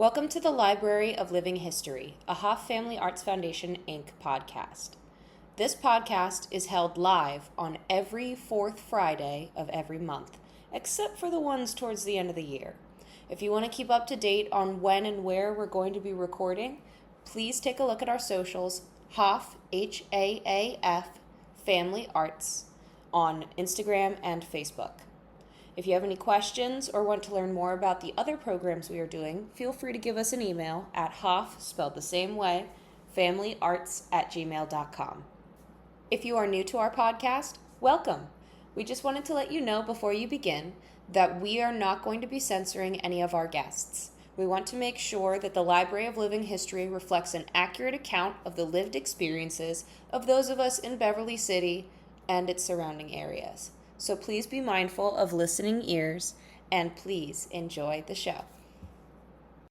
Welcome to the Library of Living History, a Hoff Family Arts Foundation, Inc. podcast. This podcast is held live on every fourth Friday of every month, except for the ones towards the end of the year. If you want to keep up to date on when and where we're going to be recording, please take a look at our socials, Hoff, H-A-A-F, Family Arts, on Instagram and Facebook. If you have any questions or want to learn more about the other programs we are doing, feel free to give us an email at Hoff, spelled the same way, familyarts@gmail.com. If you are new to our podcast, welcome. We just wanted to let you know before you begin that we are not going to be censoring any of our guests. We want to make sure that the Library of Living History reflects an accurate account of the lived experiences of those of us in Beverly City and its surrounding areas. So please be mindful of listening ears, and please enjoy the show. All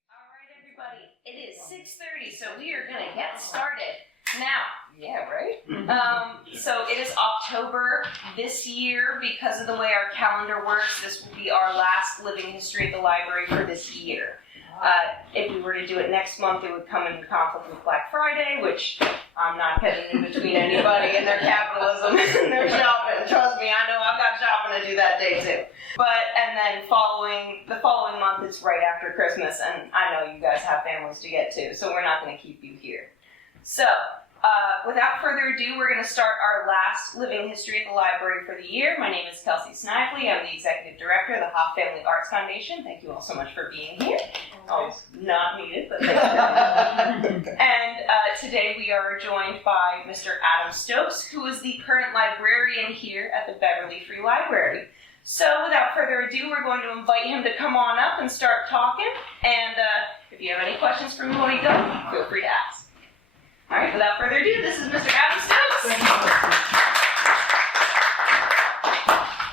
right, everybody, it is 6:30, so we are going to get started now. Yeah, right? So it is October this year. Because of the way our calendar works, this will be our last Living History at the library for this year. If we were to do it next month, it would come into conflict with Black Friday, which I'm not getting in between anybody and their capitalism and their shopping. Trust me, I know I've got shopping to do that day too. And then the following month is right after Christmas, and I know you guys have families to get to, so we're not going to keep you here. So, without further ado, we're going to start our last Living History at the library for the year. My name is Kelsey Snively. I'm the Executive Director of the Hoff Family Arts Foundation. Thank you all so much for being here. Always not needed, but thank you. And today we are joined by Mr. Adam Stokes, who is the current librarian here at the Beverly Free Library. So without further ado, we're going to invite him to come on up and start talking. And if you have any questions for me when he goes, feel free to ask. All right, without further ado, this is Mr. Adam Stokes.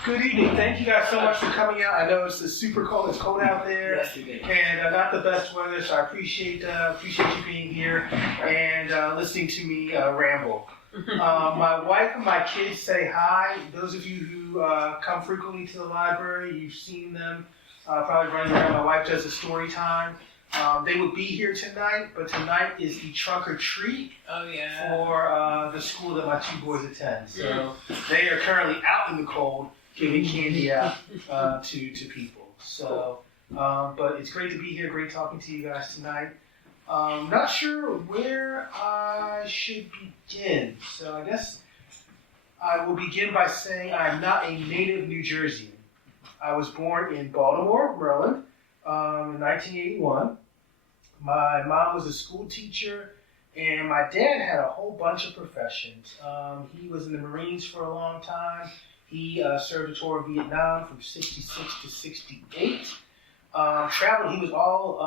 Good evening. Thank you guys so much for coming out. I know it's super cold. It's cold out there, yes, it is. And not the best weather. So I appreciate you being here and listening to me ramble. My wife and my kids say hi. Those of you who come frequently to the library, you've seen them probably running around. My wife does a story time. They would be here tonight, but tonight is the trunk or treat for the school that my two boys attend. So they are currently out in the cold giving candy out to people. So, but it's great to be here. Great talking to you guys tonight. Not sure where I should begin. So I guess I will begin by saying I am not a native New Jerseyan. I was born in Baltimore, Maryland, in 1981. My mom was a school teacher, and my dad had a whole bunch of professions. He was in the Marines for a long time. He served a tour of Vietnam from 66 to 68. Traveled, he was all,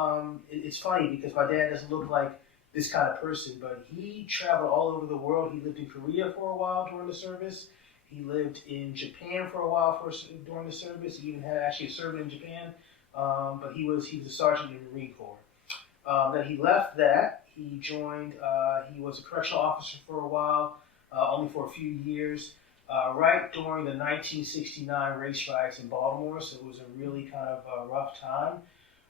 it's funny because my dad doesn't look like this kind of person, but he traveled all over the world. He lived in Korea for a while during the service. He lived in Japan for a while during the service. He even had actually served in Japan, but he was a sergeant in the Marine Corps. Then he left that. He joined, he was a correctional officer for a while, only for a few years, right during the 1969 race riots in Baltimore, so it was a really kind of rough time.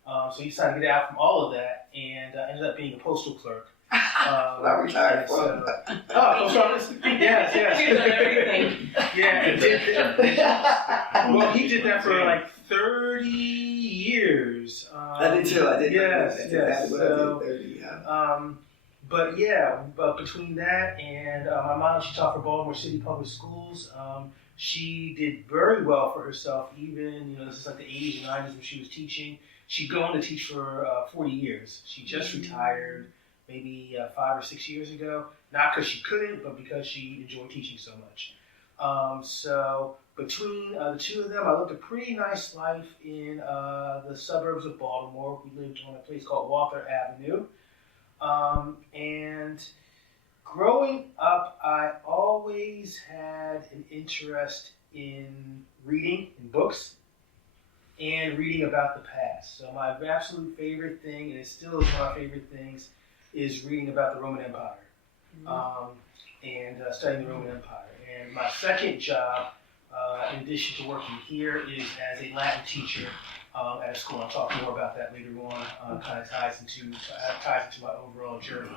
So he decided to get out from all of that and ended up being a postal clerk. Not retired from. Post office? Yes. He's done everything. Yeah, and did that. Well, he did that for like 30 years. I did too. I did. Yes. So, but between that and my mom, she taught for Baltimore City Public Schools. She did very well for herself, even, this is like the 80s and 90s when she was teaching. She'd go on to teach for 40 years. She just retired maybe 5 or 6 years ago. Not because she couldn't, but because she enjoyed teaching so much. So between the two of them, I lived a pretty nice life in the suburbs of Baltimore. We lived on a place called Walker Avenue. And growing up, I always had an interest in reading, in books, and reading about the past. So my absolute favorite thing, and it still is one of my favorite things, is reading about the Roman Empire and studying the Roman Empire. And my second job in addition to working here, is as a Latin teacher at a school. I'll talk more about that later on. Kind of ties into my overall journey.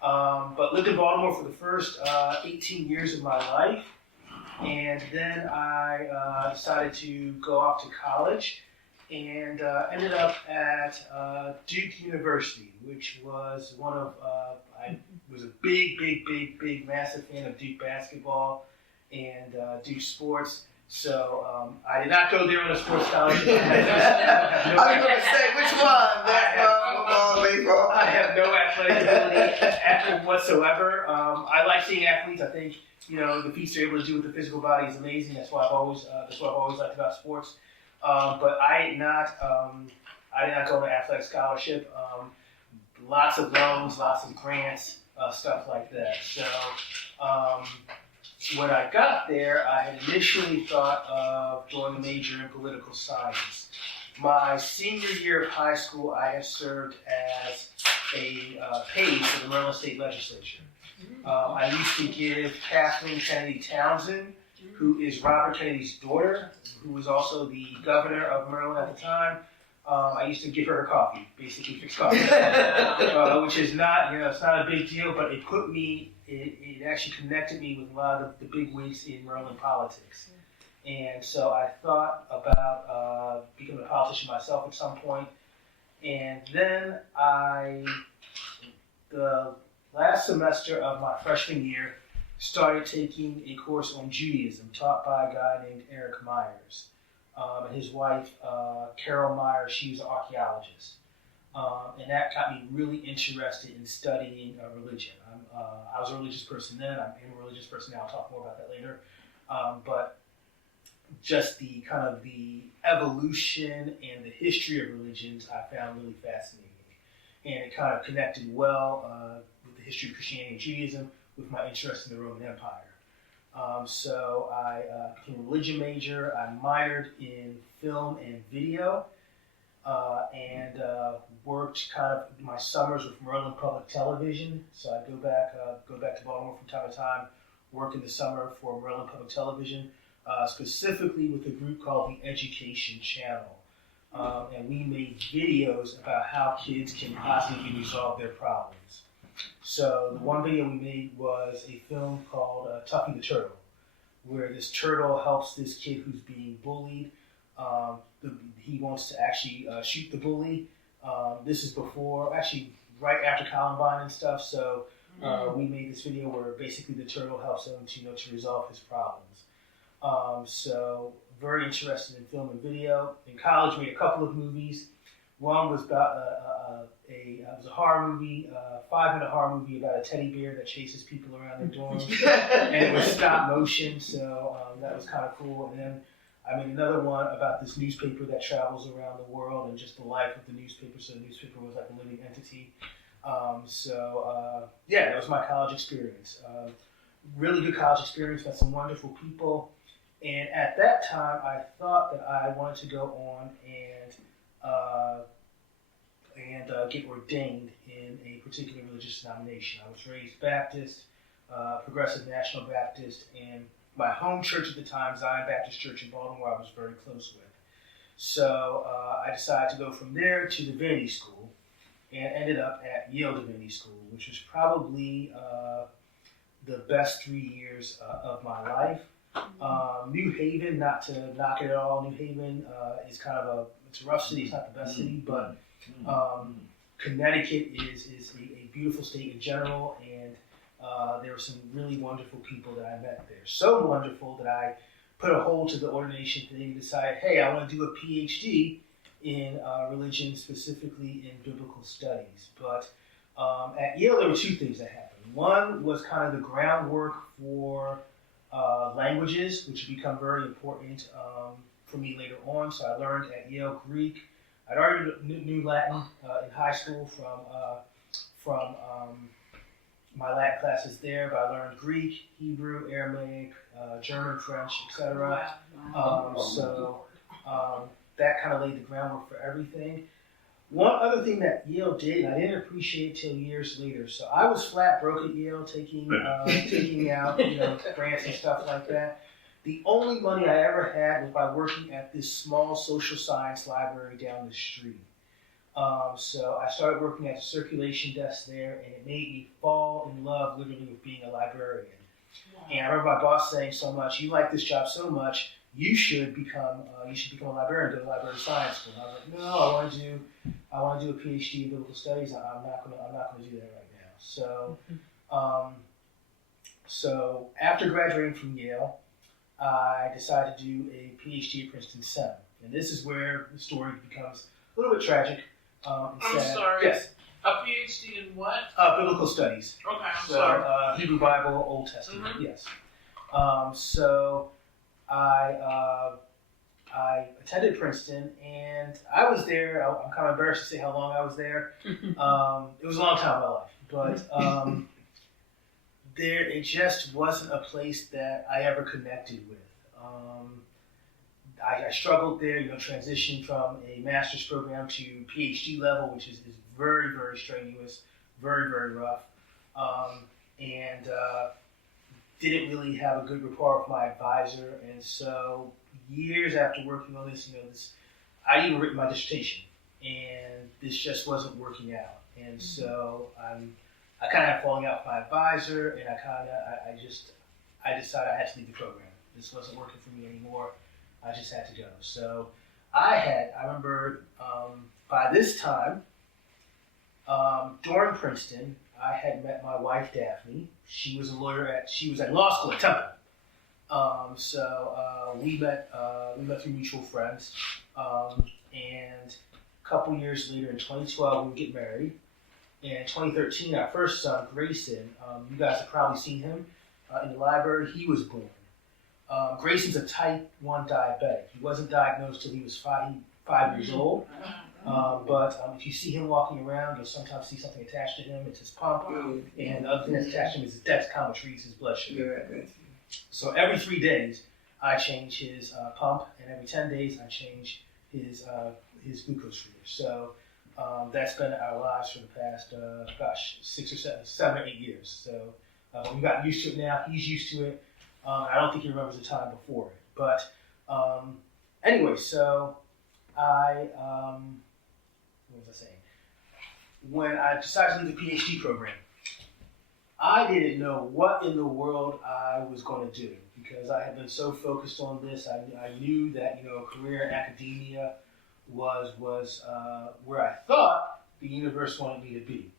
But lived in Baltimore for the first 18 years of my life, and then I decided to go off to college, and ended up at Duke University, which was I was a big, massive fan of Duke basketball and Duke sports. So I did not go there on a sports scholarship. I was going to say, which one? Basketball, baseball? I have no athletic ability whatsoever. I like seeing athletes. I think the feats they're able to do with the physical body is amazing. That's what I've always liked about sports. But I did not go to athletic scholarship. Lots of loans, lots of grants, stuff like that. So when I got there, I had initially thought of doing a major in political science. My senior year of high school, I had served as a page for the Maryland State Legislature. I used to give Kathleen Kennedy Townsend, who is Robert Kennedy's daughter, who was also the governor of Maryland at the time, I used to give her coffee, basically fixed coffee, which is not, it's not a big deal, but it actually connected me with a lot of the big wigs in Maryland politics. And so I thought about becoming a politician myself at some point. And then the last semester of my freshman year, started taking a course on Judaism taught by a guy named Eric Myers. And his wife, Carol Myers, she was an archaeologist. And that got me really interested in studying religion. I was a religious person then, I'm a religious person now, I'll talk more about that later. But just the kind of the evolution and the history of religions I found really fascinating. And it kind of connected well with the history of Christianity and Judaism with my interest in the Roman Empire. So I became a religion major. I minored in film and video, and worked kind of my summers with Maryland Public Television. So I go back to Baltimore from time to time, work in the summer for Maryland Public Television, specifically with a group called the Education Channel. And we made videos about how kids can positively resolve their problems. So the one video we made was a film called Tuffy the Turtle, where this turtle helps this kid who's being bullied. He wants to actually shoot the bully. This is right after Columbine and stuff. So we made this video where basically the turtle helps him to resolve his problems. So very interested in film and video. In college, made a couple of movies. One was about it was a horror movie, 5-minute horror movie about a teddy bear that chases people around their dorms, and it was stop motion, so that was kind of cool. And then I made another one about this newspaper that travels around the world and just the life of the newspaper. So the newspaper was like a living entity. That was my college experience. Really good college experience. Met some wonderful people. And at that time, I thought that I wanted to go on and get ordained in a particular religious denomination. I was raised Baptist, Progressive National Baptist, and my home church at the time, Zion Baptist Church in Baltimore, I was very close with. So I decided to go from there to Divinity School and ended up at Yale Divinity School, which was probably the best 3 years of my life. New Haven, not to knock it at all, New Haven is kind of it's a rough city, it's not the best city, but Connecticut is a beautiful state in general, and there were some really wonderful people that I met there. So wonderful that I put a hold to the ordination thing and decided, hey, I want to do a PhD in religion, specifically in biblical studies. But at Yale, there were two things that happened. One was kind of the groundwork for languages, which have become very important for me later on. So I learned at Yale Greek. I'd already knew Latin in high school from my Latin classes there, but I learned Greek, Hebrew, Aramaic, German, French, etc. That kind of laid the groundwork for everything. One other thing that Yale did, and I didn't appreciate till years later. So I was flat broke at Yale, taking out grants and stuff like that. The only money I ever had was by working at this small social science library down the street. So I started working at the circulation desk there, and it made me fall in love literally with being a librarian. Wow. And I remember my boss saying so much, "You like this job so much, you should become a librarian, go to library science school." And I was like, "No, I want to do a PhD in biblical studies. I'm not gonna do that right now." So, so after graduating from Yale, I decided to do a PhD at Princeton STEM, and this is where the story becomes a little bit tragic. I'm sorry. Yes. A PhD in what? Biblical studies. Okay, I'm So, sorry. Hebrew Bible, Old Testament. Mm-hmm. Yes. So I attended Princeton, and I was there. I'm kind of embarrassed to say how long I was there. It was a long time in my life, but it just wasn't a place that I ever connected with. I struggled there, transitioned from a master's program to PhD level, which is very, very strenuous, very, very rough, and didn't really have a good rapport with my advisor. And so years after working on this, I'd even written my dissertation, and this just wasn't working out. And so I kind of had falling out with my advisor, and I decided I had to leave the program. This wasn't working for me anymore. I just had to go. So I remember by this time, during Princeton, I had met my wife, Daphne. She was at law school at Temple. So we met through mutual friends. And a couple years later, in 2012, we would get married. And in 2013, our first son, Grayson, you guys have probably seen him in the library. He was born. Grayson's a type 1 diabetic. He wasn't diagnosed till he was five years old. But if you see him walking around, you'll sometimes see something attached to him. It's his pump. And the other thing that's attached to him is his Dexcom, which reads his blood sugar. So every 3 days, I change his pump, and every 10 days, I change his glucose reader. So that's been our lives for the past, 6 or 7 or 8 years. So we've gotten used to it now. He's used to it. I don't think he remembers the time before it. But anyway, so what was I saying? When I decided to leave the PhD program, I didn't know what in the world I was going to do because I had been so focused on this. I knew that a career in academia was where I thought the universe wanted me to be.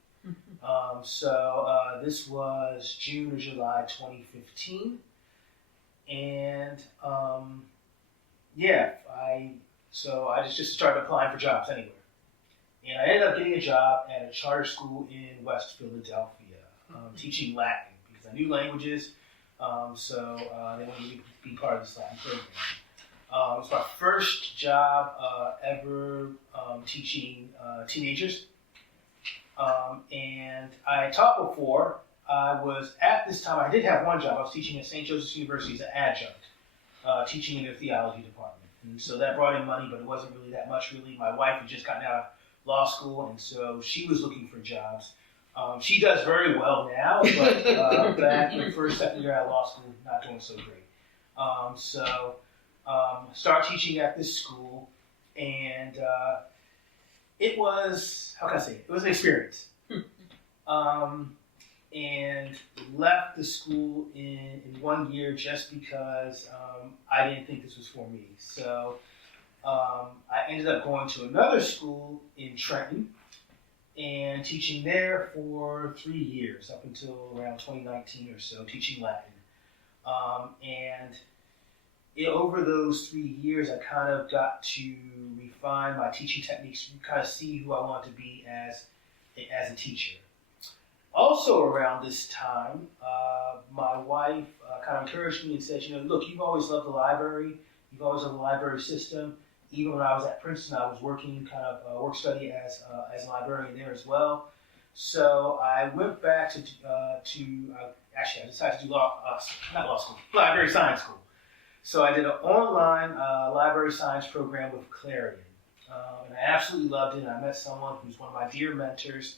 So this was June or July 2015. And I just started applying for jobs anywhere. And I ended up getting a job at a charter school in West Philadelphia, teaching Latin because I knew languages. So they wanted me to be part of this Latin program. It was my first job ever teaching teenagers. And I taught before. At this time, I did have one job. I was teaching at St. Joseph's University as an adjunct, teaching in their theology department. And so that brought in money, but it wasn't really that much, really. My wife had just gotten out of law school, and so she was looking for jobs. She does very well now, but back in the first, second year out of law school, not doing so great. So started teaching at this school, and it was, how can I say it? It was an experience. And left the school in 1 year just because I didn't think this was for me. So I ended up going to another school in Trenton and teaching there for 3 years, up until around 2019 or so, teaching Latin. Over those 3 years, I kind of got to refine my teaching techniques, kind of see who I want to be as a teacher. Also around this time, my wife kind of encouraged me and said, look, you've always loved the library. You've always loved the library system. Even when I was at Princeton, I was working kind of work study as a librarian there as well. So I went back to I decided to do library science school. So I did an online library science program with Clarion. And I absolutely loved it. And I met someone who's one of my dear mentors,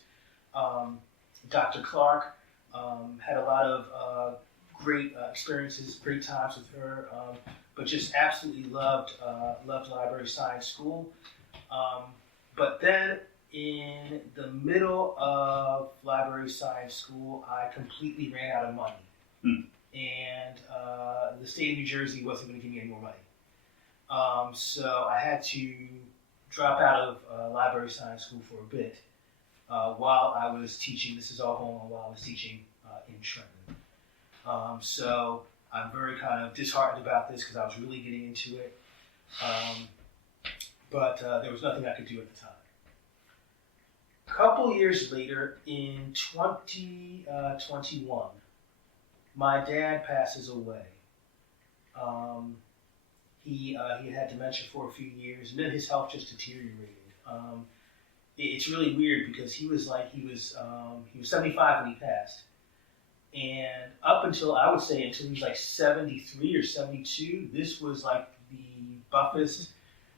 Dr. Clark. Had a lot of great experiences, great times with her, but just absolutely loved library science school. But then in the middle of library science school, I completely ran out of money. And the state of New Jersey wasn't going to give me any more money. So I had to drop out of library science school for a bit while I was teaching. This is all going on while I was teaching in Trenton. So I'm very kind of disheartened about this because I was really getting into it. But there was nothing I could do at the time. A couple years later, in 2021, my dad passes away. He had dementia for a few years, and then his health just deteriorated. It's really weird because he was 75 when he passed, and up until I would say until he was like 73 or 72, this was like the buffest,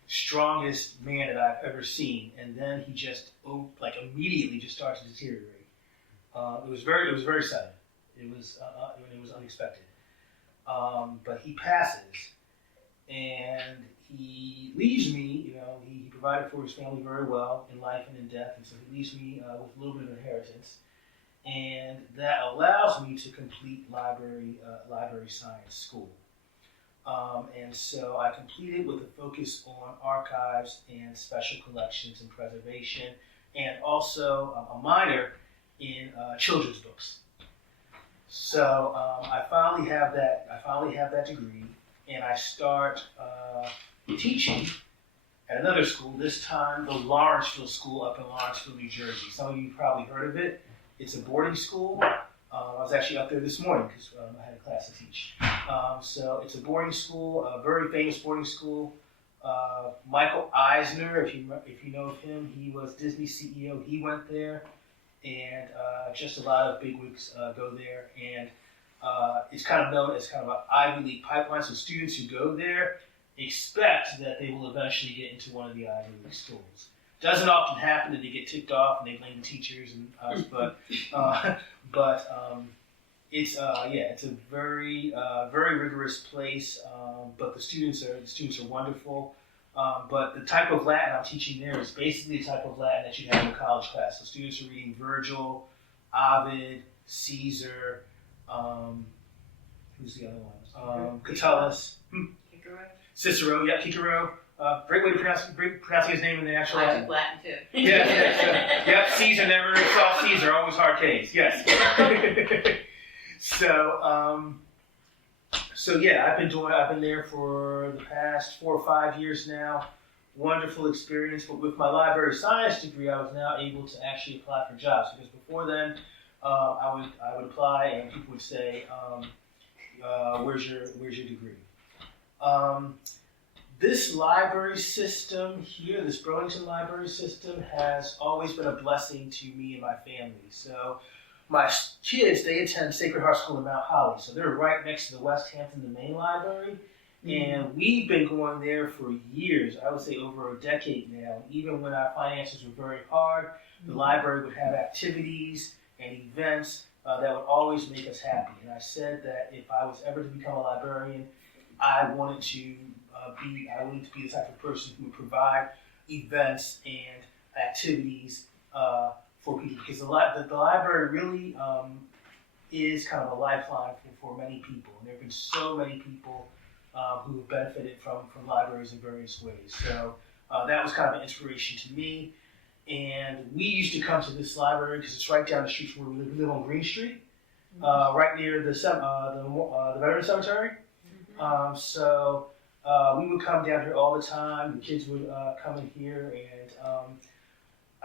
strongest man that I've ever seen. And then he just immediately just started to deteriorate. It was very sudden. It was unexpected. But he passes, and he leaves me. He provided for his family very well in life and in death, and so he leaves me with a little bit of inheritance, and that allows me to complete library science school. And so I completed with a focus on archives and special collections and preservation, and also a minor in children's books. So I finally have that degree, and I start teaching at another school. This time, the Lawrenceville School up in Lawrenceville, New Jersey. Some of you probably heard of it. It's a boarding school. I was actually up there this morning because I had a class to teach. So it's a boarding school, a very famous boarding school. Michael Eisner, if you know of him, he was Disney CEO. He went there, and just a lot of bigwigs go there. And it's kind of known as kind of an Ivy League pipeline. So students who go there expect that they will eventually get into one of the Ivy League schools. Doesn't often happen that they get ticked off and they blame the teachers and us, but it's a very rigorous place. But the students are wonderful. But the type of Latin I'm teaching there is basically the type of Latin that you have in a college class. So students are reading Virgil, Ovid, Caesar. Who's the other one? Catullus, Cicero. Yeah, Cicero. Great way to pronouncing his name in the actual Latin. Latin too. Yep, Caesar never saw Caesar, always hard case. Yes. So yeah, I've been there for the past 4 or 5 years now. Wonderful experience, but with my library science degree, I was now able to actually apply for jobs, because before then, I would apply and people would say, "Where's your degree?" This library system here, this Burlington library system, has always been a blessing to me and my family. So my kids, they attend Sacred Heart School in Mount Holly. So they're right next to the West Hampton, the main library. And we've been going there for years, I would say over a decade now. Even when our finances were very hard, the library would have activities and events that would always make us happy. And I said that if I was ever to become a librarian, I wanted to be the type of person who would provide events and activities for people, because the library really is kind of a lifeline for many people, and there have been so many people who have benefited from libraries in various ways. So that was kind of an inspiration to me, and we used to come to this library because it's right down the street from where we live on Green Street, right near the Veterans Cemetery. So we would come down here all the time. The kids would come in here, and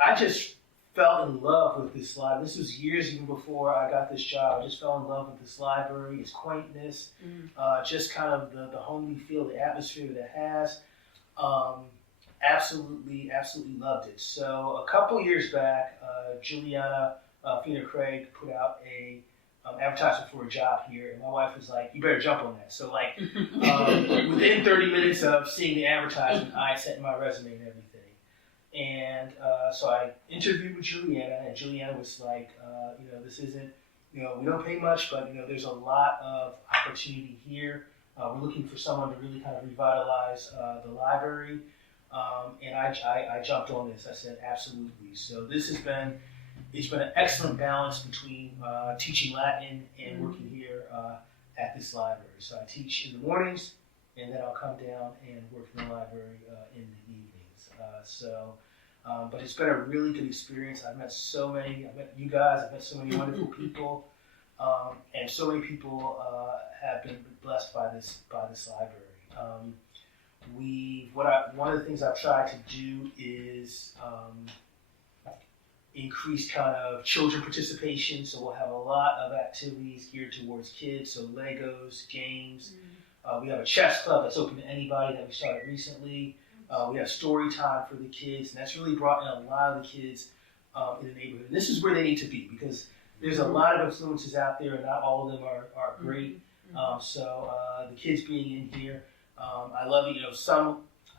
I just fell in love with this library. This was years even before I got this job. I just fell in love with this library, its quaintness, just kind of the homely feel, the atmosphere that it has. Absolutely loved it. So a couple years back, Juliana Fina Craig put out a advertisement for a job here, and my wife was like, "You better jump on that." So within 30 minutes of seeing the advertisement, I sent my resume and everything. And so I interviewed with Juliana, and Juliana was like, "This isn't we don't pay much, but there's a lot of opportunity here. We're looking for someone to really kind of revitalize the library, and I jumped on this. I said absolutely. So it's been an excellent balance between teaching Latin and working here at this library. So I teach in the mornings, and then I'll come down and work in the library in the evenings. But it's been a really good experience. I've met you guys. I've met so many wonderful people, and so many people have been blessed by this library. One of the things I've tried to do is increase kind of children participation. So we'll have a lot of activities geared towards kids. So Legos, games. We have a chess club that's open to anybody that we started recently. We have story time for the kids, and that's really brought in a lot of the kids in the neighborhood. And this is where they need to be, because there's a lot of influences out there, and not all of them are great. So the kids being in here, I love it.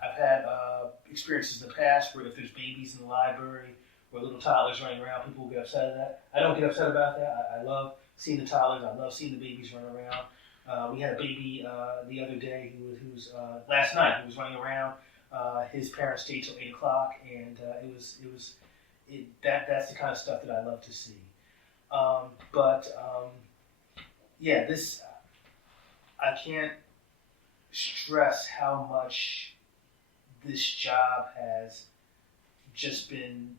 I've had experiences in the past where if there's babies in the library or little toddlers running around, people will get upset at that. I don't get upset about that. I love seeing the toddlers. I love seeing the babies run around. We had a baby the other day who's last night, who was running around. His parents stayed till 8 o'clock, and that's the kind of stuff that I love to see. I can't stress how much this job has just been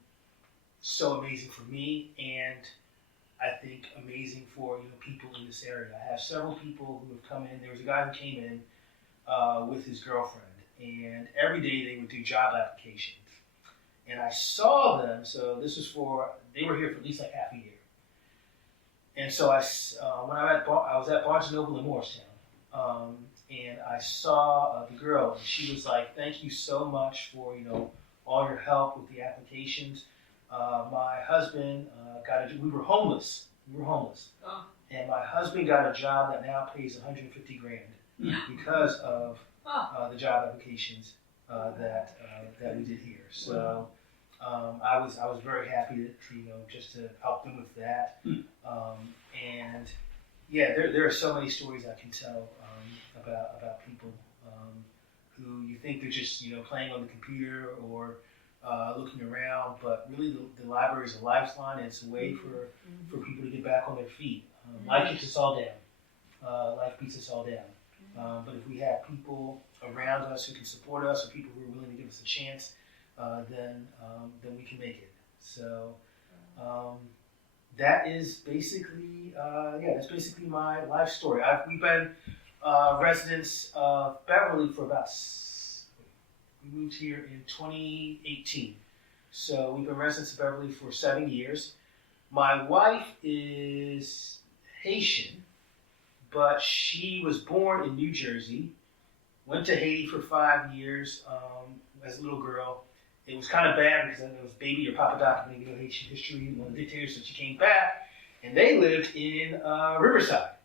so amazing for me, and I think amazing for people in this area. I have several people who have come in. There was a guy who came in with his girlfriend, and every day they would do job applications. And I saw them, so they were here for at least like half a year. And so when I was at Barnes & Noble in Morristown, and I saw the girl, and she was like, "Thank you so much for all your help with the applications." My husband we were homeless, oh. And my husband got a job that now pays $150,000 because of the job applications that we did here. So I was very happy to just to help them with that. And yeah, there are so many stories I can tell about people who you think they're just playing on the computer or looking around, but really the library is a lifeline, and it's a way for people to get back on their feet. Life kicks us all down. Life beats us all down. But if we have people around us who can support us, or people who are willing to give us a chance, then we can make it. So that is basically my life story. We've been residents of Beverly for we moved here in 2018. So we've been residents of Beverly for 7 years. My wife is Haitian, but she was born in New Jersey, went to Haiti for 5 years as a little girl. It was kind of bad because it was baby or Papa Doc, maybe Haitian history, one of the dictators, so she came back, and they lived in Riverside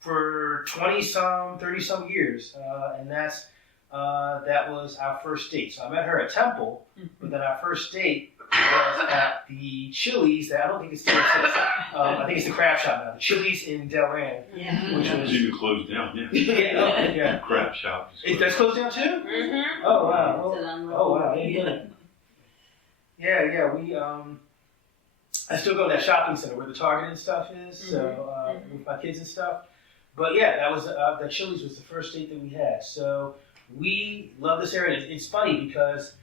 for 20-some, 30-some years, and that was our first date. So I met her at Temple, but then our first date was at the Chili's. I don't think it's still exists. I think it's the Crab Shop now. The Chili's in Delran. Yeah. Which was even closed down. Yeah. Yeah. Crab Shop. That's closed down too? Mm-hmm. Oh wow. Oh wow. Yeah. We I still go to that shopping center where the Target and stuff is. So with my kids and stuff. But yeah, that was the Chili's was the first date that we had. So we love this area. It's funny because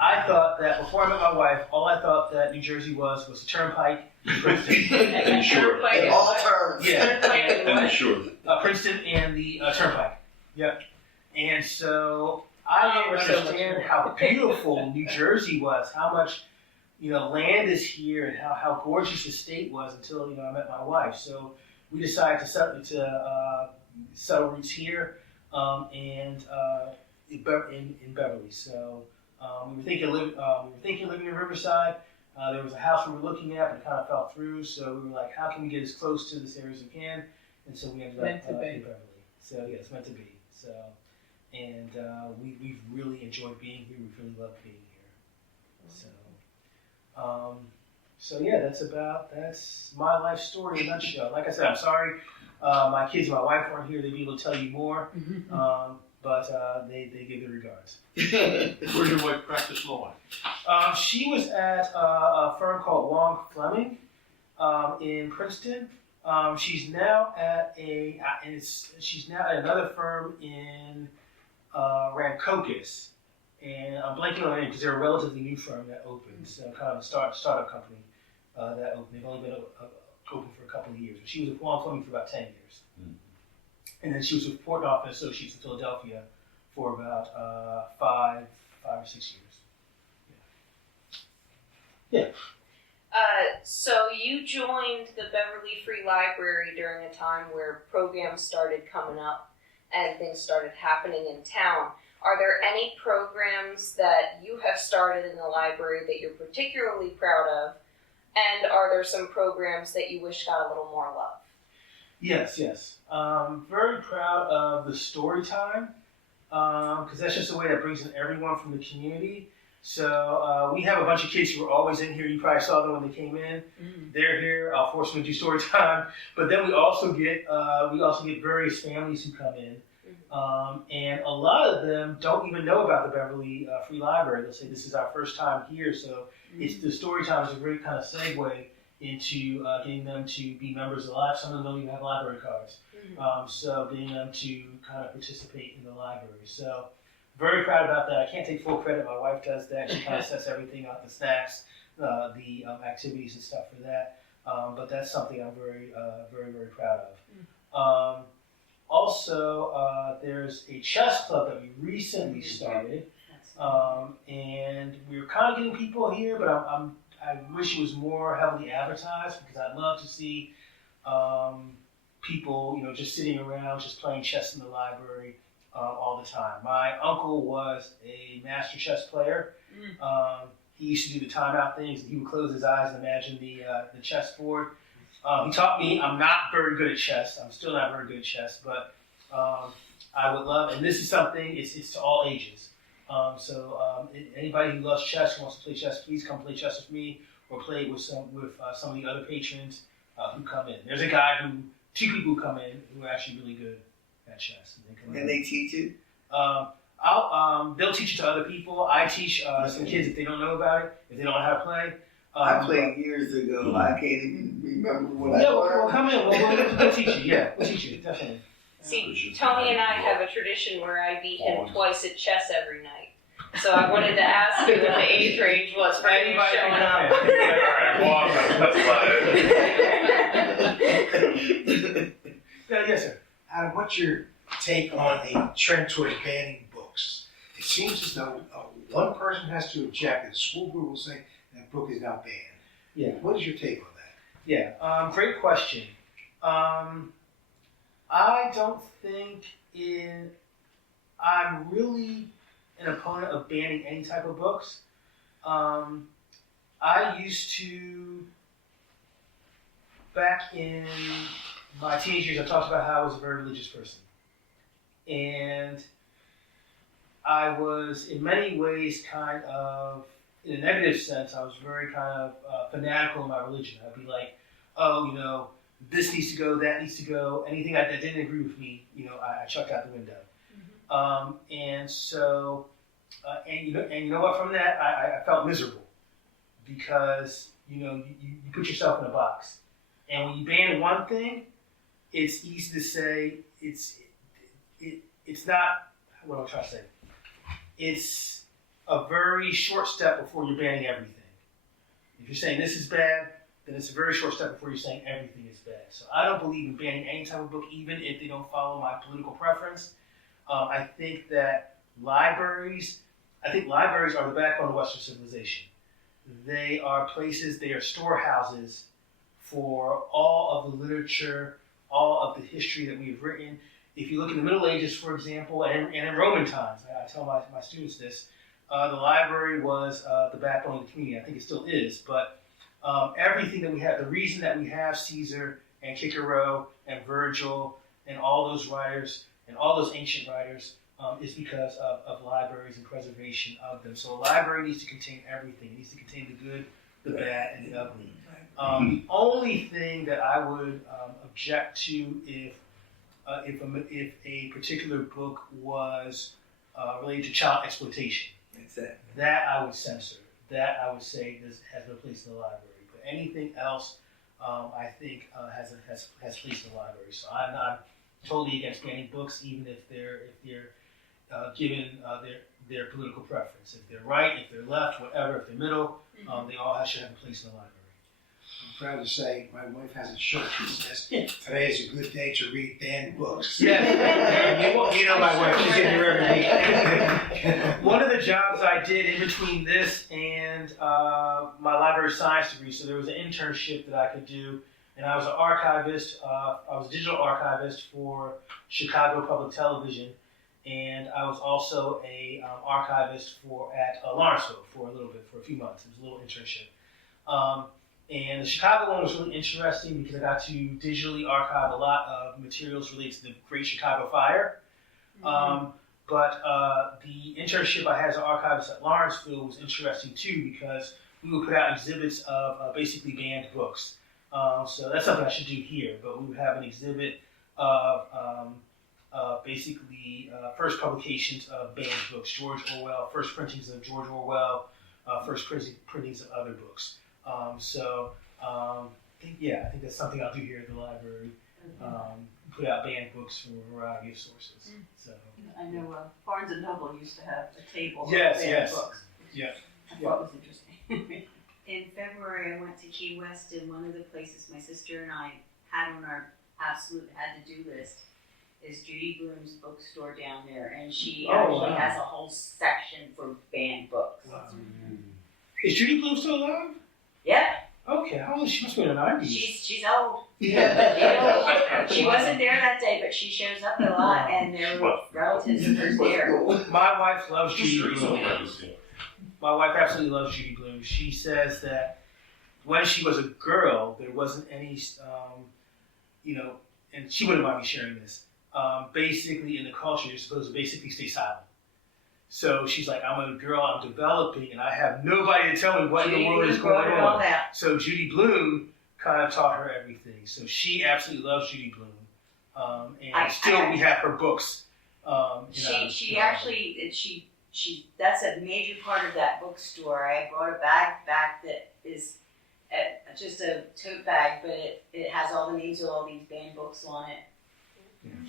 I thought that before I met my wife, all I thought that New Jersey was the Turnpike, Princeton, and Shore. In all terms. Yeah, and the Shore. Princeton and the Turnpike. Yep. And so I didn't understand how beautiful New Jersey was, how much land is here, and how gorgeous the state was until I met my wife. So we decided to settle roots here. In Beverly. So we were thinking living in Riverside. There was a house we were looking at, but it kind of fell through. So we were like, how can we get as close to this area as we can? And so we ended up in Beverly. So yeah, it's meant to be. So, and we've really enjoyed being here. We've really loved being here. So So yeah, that's my life story in a nutshell. Like I said, I'm sorry, my kids and my wife aren't here. They'd be able to tell you more, but they give their regards. Where's your wife practice law? She was at a firm called Long Fleming in Princeton. She's now at another firm in Rancocas, and I'm blanking on it because they're a relatively new firm that opened, so kind of a startup company that opened. They've only been open for a couple of years. But she was at Long Fleming for about 10 years, and then she was with Portnoy and Associates in Philadelphia for about 5 or 6 years. Yeah. So you joined the Beverly Free Library during a time where programs started coming up and things started happening in town. Are there any programs that you have started in the library that you're particularly proud of? And are there some programs that you wish got a little more love? Yes. Very proud of the story time, because that's just a way that brings in everyone from the community. So we have a bunch of kids who are always in here. You probably saw them when they came in. They're here. I'll force them to do story time. But then we also get various families who come in, and a lot of them don't even know about the Beverly Free Library. They'll say this is our first time here, so it's the story time is a great kind of segue into getting them to be members of the library. Some of them don't even have library cards, so getting them to kind of participate in the library. So. Very proud about that. I can't take full credit. My wife does that. She kind of sets everything up, the snacks, the activities and stuff for that. But that's something I'm very, very proud of. Also, there's a chess club that we recently started, and we're kind of getting people here, but I wish it was more heavily advertised because I'd love to see people, just sitting around, just playing chess in the library. All the time. My uncle was a master chess player. He used to do the timeout things. He would close his eyes and imagine the chess board. He taught me. I'm not very good at chess. I'm still not very good at chess, but I would love. And this is something. It's to all ages. So anybody who loves chess, who wants to play chess, please come play chess with me or play with some of the other patrons who come in. There's two people who come in who are actually really good at chess. And they teach it? They'll teach it to other people. I teach some kids if they don't know about it, if they don't know how to play. I played years ago. I can't even remember what I learned. Well, come in. We'll teach you. Yeah, we'll teach you, definitely. See, Tony and I have a tradition where I beat him twice at chess every night. So I wanted to ask you what the age range was for anybody showing up. Yes, sir. Adam, what's your take on a trend toward banning books? It seems as though one person has to object, and the school board will say that book is now banned. Yeah. What is your take on that? Yeah, great question. I don't think I'm really an opponent of banning any type of books. I used to, back in my teenage years, I talked about how I was a very religious person. And I was, in many ways, kind of, in a negative sense, I was very kind of fanatical in my religion. I'd be like, this needs to go, that needs to go. Anything that didn't agree with me, I chucked out the window. And so, you know what? From that, I felt miserable because you put yourself in a box, and when you ban one thing, it's easy to say it's not. What am I trying to say? It's a very short step before you're banning everything. If you're saying this is bad, then it's a very short step before you're saying everything is bad. So I don't believe in banning any type of book, even if they don't follow my political preference. I think that libraries are the backbone of Western civilization. They are places, they are storehouses for all of the literature, all of the history that we have written. If you look in the Middle Ages, for example, and in Roman times, I tell my students this, the library was the backbone of the community. I think it still is, but everything that we have, the reason that we have Caesar and Cicero and Virgil and all those writers and all those ancient writers is because of libraries and preservation of them. So a library needs to contain everything. It needs to contain the good, the bad and the ugly. The only thing that I would object to if a particular book was related to child exploitation, that I would censor. That I would say has no place in the library. But anything else, I think has place in the library. So I'm not totally against banning books, even if they're given their political preference. If they're right, if they're left, whatever, if they're middle, they all should have a place in the library. I'm proud to say my wife has a shirt that says, "Today is a good day to read banned books." Yeah. You know my wife, she's in here every week. One of the jobs I did in between this and my library science degree, so there was an internship that I could do, and I was an archivist. I was a digital archivist for Chicago Public Television, and I was also a archivist at Lawrenceville for a few months. It was a little internship. And the Chicago one was really interesting because I got to digitally archive a lot of materials related to the Great Chicago Fire. But the internship I had as an archivist at Lawrenceville was interesting too because we would put out exhibits of basically banned books. So that's something I should do here, but we would have an exhibit of basically first publications of banned books, George Orwell, first printings of George Orwell, first printings of other books. I think that's something I'll do here at the library. Put out banned books from a variety of sources. So I know Barnes and Noble used to have a table of yes, banned books. Yeah. I thought it was interesting. In February, I went to Key West, and one of the places my sister and I had on our absolute had-to-do list is Judy Blume's bookstore down there, and she actually has a whole section for banned books. Wow. Is Judy Blume still alive? Yeah. Okay, how old is she? Must be in the 90s. She's old. Yeah. She wasn't there that day, but she shows up a lot, and there were relatives of hers there. My wife loves Judy Blume. My wife absolutely loves Judy Blume. She says that when she was a girl, there wasn't any, and she wouldn't mind me sharing this. Basically, in the culture, you're supposed to basically stay silent. So she's like, I'm a girl, I'm developing, and I have nobody to tell me what in the world is going on. So Judy Blume kind of taught her everything. So she absolutely loves Judy Blume. We have her books. She that's a major part of that bookstore. I brought a bag back that is just a tote bag, but it has all the names of all these banned books on it.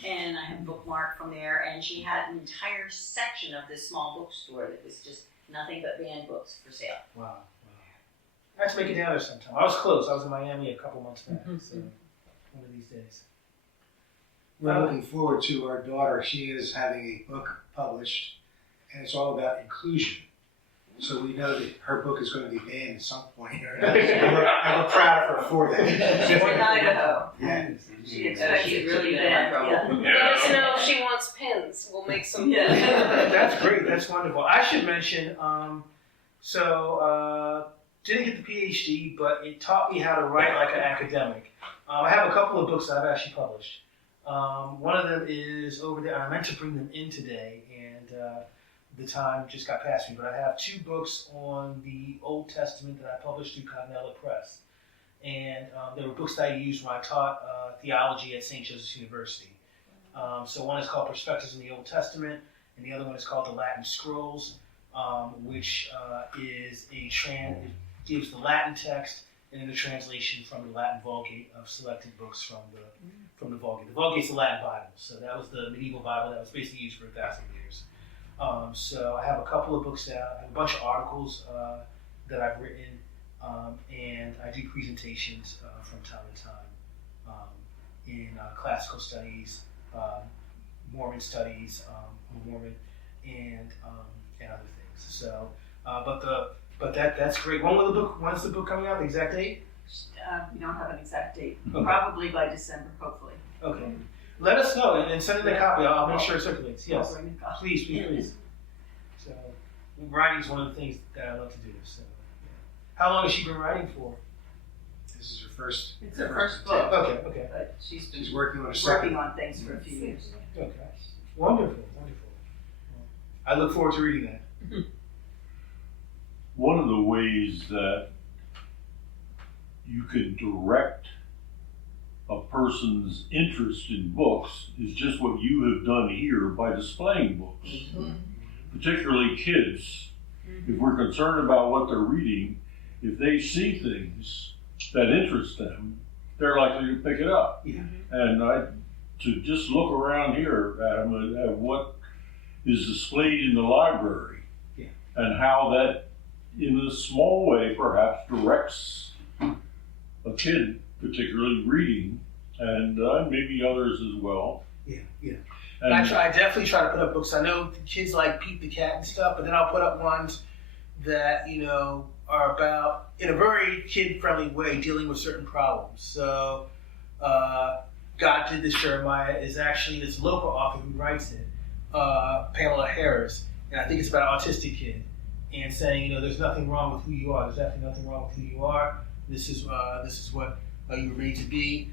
And I have a bookmark from there, and she had an entire section of this small bookstore that was just nothing but banned books for sale. Wow. I have to make it down there sometime. I was close. I was in Miami a couple months back, so one of these days. We're looking forward to our daughter. She is having a book published, and it's all about inclusion. So we know that her book is going to be banned at some point. And we're proud of her for that. Or in Idaho. Yeah. She's really been in trouble. Let us know if she wants pins. We'll make some. That's great. That's wonderful. I should mention, didn't get the PhD, but it taught me how to write like an academic. I have a couple of books that I've actually published. One of them is over there. I meant to bring them in today, and the time just got past me. But I have 2 books on the Old Testament that I published through Cognella Press. And they were books that I used when I taught theology at St. Joseph's University. So one is called Perspectives in the Old Testament, and the other one is called The Latin Scrolls, which is it gives the Latin text and then the translation from the Latin Vulgate of selected books from the Vulgate. The Vulgate's the Latin Bible, so that was the medieval Bible that was basically used for 1,000 years. So I have a couple of books out, I have a bunch of articles that I've written, and I do presentations from time to time in classical studies, Mormon studies, Mormon, and other things. So, that's great. When's the book coming out? The exact date? We don't have an exact date. Okay. Probably by December, hopefully. Okay. Let us know and send in a copy. I'll make sure it circulates. Yes. Please. So, writing is one of the things that I love to do. So, how long has she been writing for? This is her first. It's her first book. Okay. But she's working on a second. working on things for a few years. Okay. Wonderful. I look forward to reading that. One of the ways that you can direct a person's interest in books is just what you have done here by displaying books. Mm-hmm. Particularly kids. If we're concerned about what they're reading, if they see things that interest them, they're likely to pick it up. Yeah. And to just look around here, Adam, at what is displayed in the library, yeah, and how that, in a small way, perhaps directs a kid, particularly reading, and maybe others as well. Yeah, yeah. And I definitely try to put up books. I know the kids like Pete the Cat and stuff, but then I'll put up ones that, are about, in a very kid-friendly way, dealing with certain problems. So, God Did This, Jeremiah is actually this local author who writes it, Pamela Harris, and I think it's about an autistic kid, and saying, there's nothing wrong with who you are. There's absolutely nothing wrong with who you are. This is what you were made to be.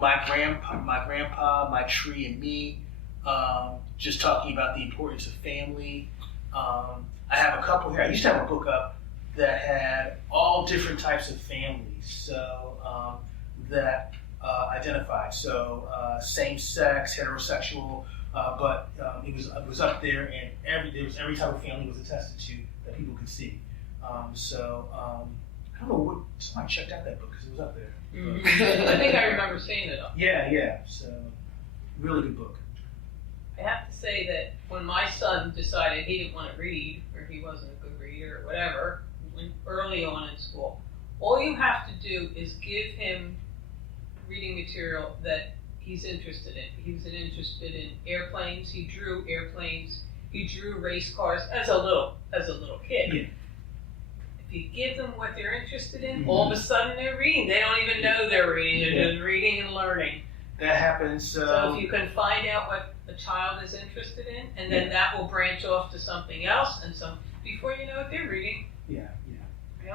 My grandpa, my tree, and me. Just talking about the importance of family. I have a couple here. I used to have a book up that had all different types of families, so that identified. So same-sex, heterosexual, but it was up there, and every type of family was attested to that people could see. I don't know what somebody checked out that book because it was up there. I think I remember seeing it. Yeah. So, really good book. I have to say that when my son decided he didn't want to read, or he wasn't a good reader, or whatever, when early on in school, all you have to do is give him reading material that he's interested in. He was interested in airplanes. He drew airplanes. He drew race cars as a little kid. Yeah. If you give them what they're interested in, all of a sudden they're reading. They don't even know they're reading. They're just reading and learning. That happens. So if you can find out what a child is interested in, and then that will branch off to something else, and before you know it, they're reading. Yeah.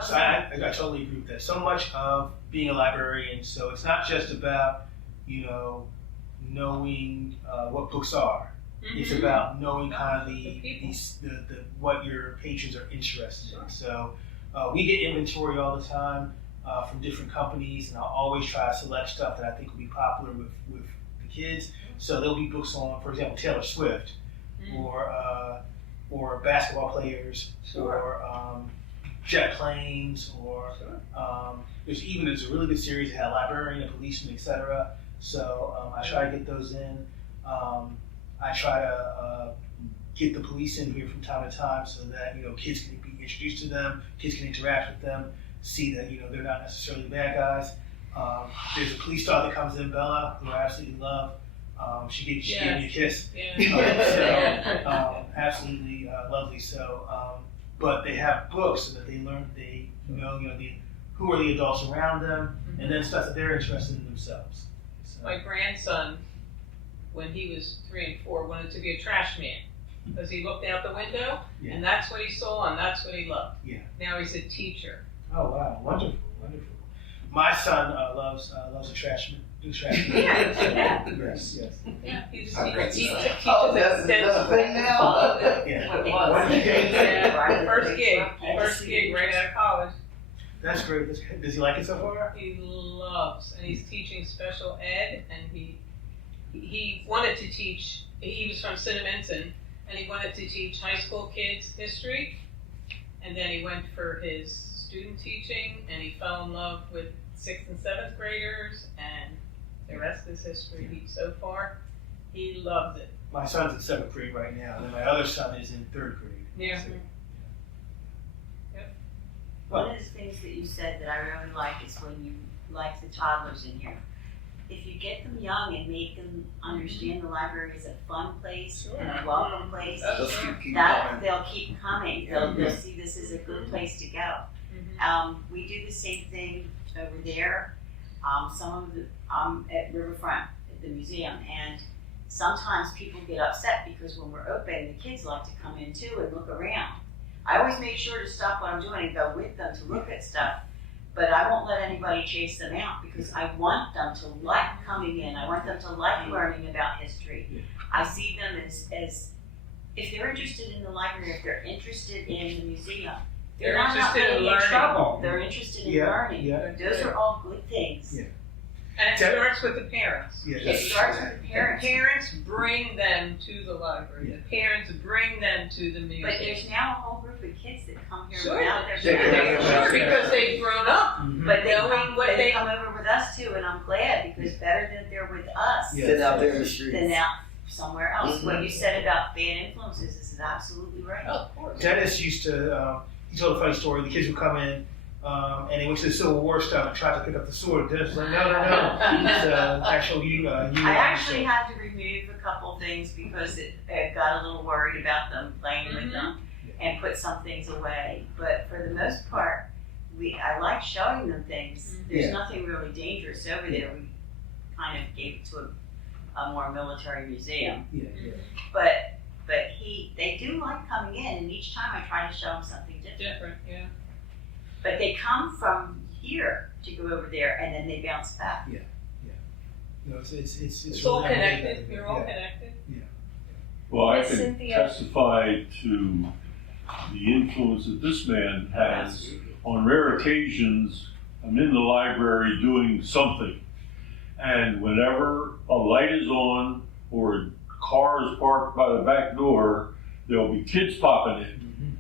So I totally agree with that. So much of being a librarian, so it's not just about, knowing what books are. Mm-hmm. It's about knowing kind of the what your patrons are interested in. So we get inventory all the time from different companies, and I'll always try to select stuff that I think will be popular with the kids. So there'll be books on, for example, Taylor Swift, or basketball players, or jet planes, or there's a really good series that had a librarian, a policeman, etc. So I try to get those in. I try to get the police in here from time to time so that kids can be introduced to them, kids can interact with them, see that they're not necessarily the bad guys. There's a police dog that comes in, Bella, who I absolutely love. She gave me a kiss. Yeah. Absolutely lovely. So, but they have books so that they learn, who are the adults around them, and then stuff that they're interested in themselves. So. My grandson, when he was 3 and 4, wanted to be a trash man because he looked out the window and that's what he saw and that's what he loved. Yeah. Now he's a teacher. Oh wow, wonderful. My son loves a trash man. Yes. Yeah, he teaches that's a thing now. First gig right out of college. That's great. Does he like it so far? He loves, and he's teaching special ed, and he wanted to teach. He was from Cinnaminson, and he wanted to teach high school kids history, and then he went for his student teaching, and he fell in love with 6th and 7th graders, and the rest is history. So far, he loves it. My son's in 7th grade right now, and then my other son is in 3rd grade. Yeah. So, Yep. One of the things that you said that I really like is when you like the toddlers in here. If you get them young and make them understand the library is a fun place and a welcome place, they'll keep coming. They'll see this is a good place to go. We do the same thing over there. I'm at Riverfront at the museum, and sometimes people get upset because when we're open, the kids like to come in too and look around. I always make sure to stop what I'm doing and go with them to look at stuff, but I won't let anybody chase them out because I want them to like coming in. I want them to like learning about history. I see them as if they're interested in the library, if they're interested in the museum, They're not interested in getting learning. trouble. They're interested in learning. Yeah. Those are all good things. Yeah. And it starts with the parents. Yeah. It starts with the parents. The parents bring them to the library. Yeah. The parents bring them to the museum. But there's now a whole group of kids that come here Sure. without their Sure, because they've grown up. Mhm. But they knowing come, what they they- come over with us too, and I'm glad because better that they're with us Yeah. Sit out there in the streets. than out somewhere else. What you said about bad influences is absolutely right. Oh, of course. Dennis used to, he told a funny story. The kids would come in and they went to the Civil War stuff and tried to pick up the sword. Dennis was like, no. It's actual I actually had to remove a couple things because it got a little worried about them playing with them and put some things away. But for the most part, I like showing them things. There's Yeah. nothing really dangerous over there. We kind of gave it to a more military museum. Yeah. But they do like coming in, and each time I try to show them something different. Different, yeah. But they come from here to go over there, and then they bounce back. No, it's It's all really connected. amazing. You're all Yeah. connected. Well, I Miss can Cynthia. testify to the influence that this man has. On rare occasions, I'm in the library doing something, and whenever a light is on or a car is parked by the back door, there'll be kids popping in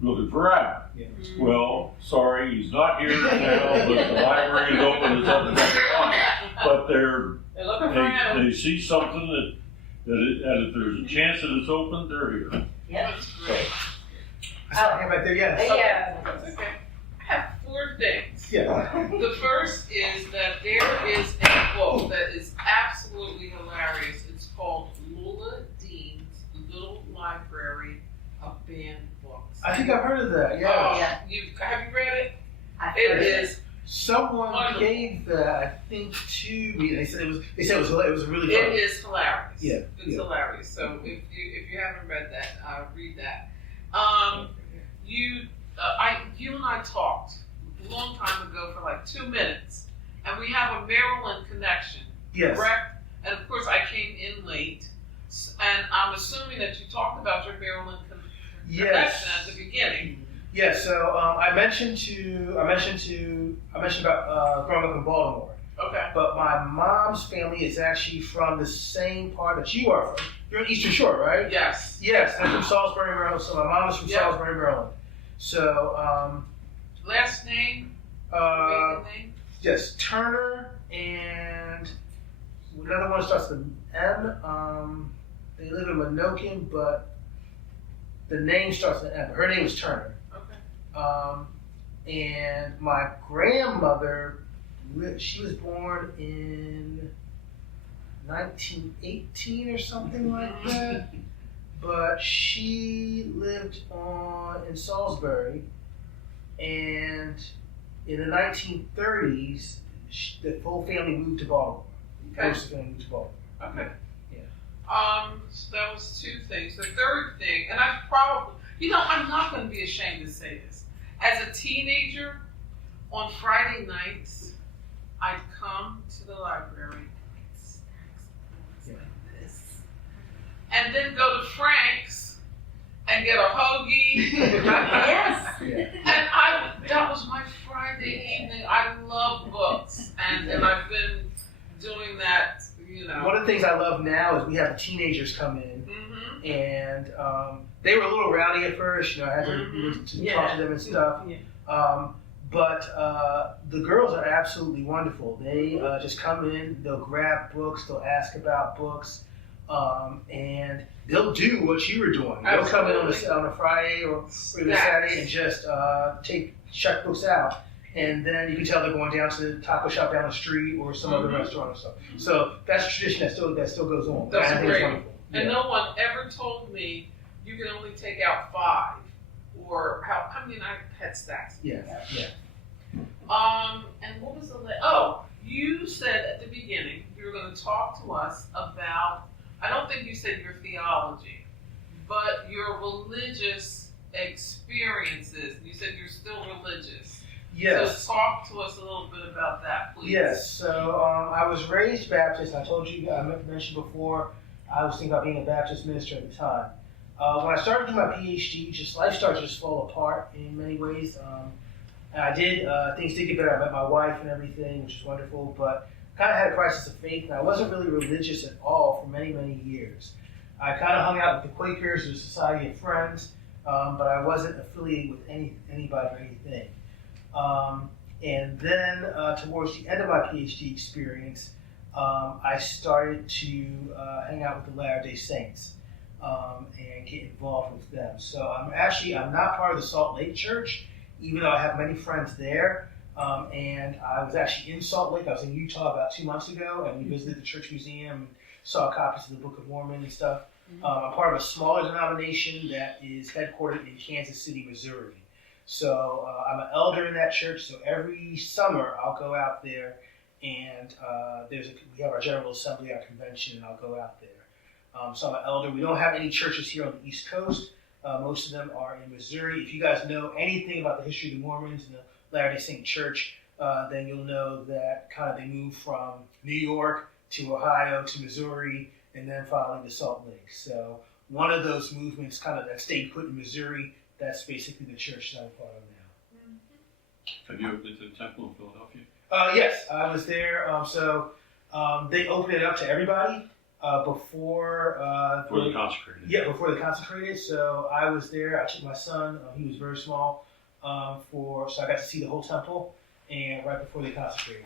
looking for Adam. Yeah. Well, sorry, he's not here now, but the library is open. It's up but They're looking for Adam. they see something that if there's a chance that it's open, they're here. Yep. I saw him right there, yes. Yeah. That's okay. I have 4 things. Yeah. The first is that there is a book that is absolutely hilarious. It's called Lula Dean's Little Library of Banned Books. I think I've heard of that, yeah. Oh, Yeah. Have you read it? I've It heard is. Someone Wonderful. gave that, I think, to me. They said it was really It fun. is hilarious. Yeah, It's yeah. hilarious. So if you haven't read that, read that. You and I talked a long time ago for like 2 minutes, and we have a Maryland connection, Yes. correct? And of course, I came in late, and I'm assuming that you talked about your Maryland connection at the beginning. Yeah, so I mentioned about growing up in Baltimore, Okay. but my mom's family is actually from the same part that you are from. You're in Eastern Shore, right? Yes. Yes, I'm from Salisbury, Maryland. So my mom is from Yeah. Salisbury, Maryland. So Last name? Maiden name? yes, Turner and another one starts with M. They live in Minokin, but the name starts with M. Her name is Turner. Okay. And my grandmother, she was born in 1918 or something like that. But she lived in Salisbury, and in the 1930s, the whole family moved to Baltimore. Okay. Most of the family moved to Baltimore. Okay. Yeah. So that was 2 things. The third thing, and I probably, I'm not going to be ashamed to say this. As a teenager, on Friday nights, I'd come to the library, snacks like this, and then go to Frank's and get a hoagie. Yes. And that was my Friday evening. I love books, and I've been doing that, One of the things I love now is we have teenagers come in, Mm-hmm. and they were a little rowdy at first. I had to talk to them and stuff. Yeah. But the girls are absolutely wonderful. They just come in, they'll grab books, they'll ask about books, and they'll do what you were doing. They'll come in on a Friday or a Saturday and just check books out. And then you can tell they're going down to the taco shop down the street or some other restaurant or something. So that's a tradition that still goes on. That's I think it's great. wonderful. And Yeah. no one ever told me you can only take out 5, or how many I had stacks. Yeah. And what was you said at the beginning you were going to talk to us about, I don't think you said your theology, but your religious experiences. You said you're still religious. Yes. So talk to us a little bit about that, please. Yes. So I was raised Baptist. I told you, I mentioned before, I was thinking about being a Baptist minister at the time. When I started doing my PhD, just life started to just fall apart in many ways. And I did, things did get better. I met my wife and everything, which is wonderful, but kind of had a crisis of faith, and I wasn't really religious at all for many, many years. I kind of hung out with the Quakers, the Society of Friends, but I wasn't affiliated with anybody or anything. And then towards the end of my PhD experience, I started to hang out with the Latter-day Saints and get involved with them. So I'm not part of the Salt Lake Church, even though I have many friends there. And I was actually in Salt Lake. I was in Utah about 2 months ago, and we visited the church museum and saw copies of the Book of Mormon and stuff. I'm part of a smaller denomination that is headquartered in Kansas City, Missouri. So I'm an elder in that church, so every summer I'll go out there, and we have our General Assembly, our convention, and I'll go out there. So I'm an elder. We don't have any churches here on the East Coast. Most of them are in Missouri. If you guys know anything about the history of the Mormons and the Latter-day Saint Church, then you'll know that kind of they moved from New York to Ohio to Missouri, and then finally to Salt Lake. So one of those movements kind of that stayed put in Missouri, that's basically the church that I'm part of now. Have you ever been to the temple in Philadelphia? Yes, I was there. They opened it up to everybody before they consecrated. Yeah, before they consecrated. So I was there. I took my son. He was very small. So I got to see the whole temple, and right before they consecrated.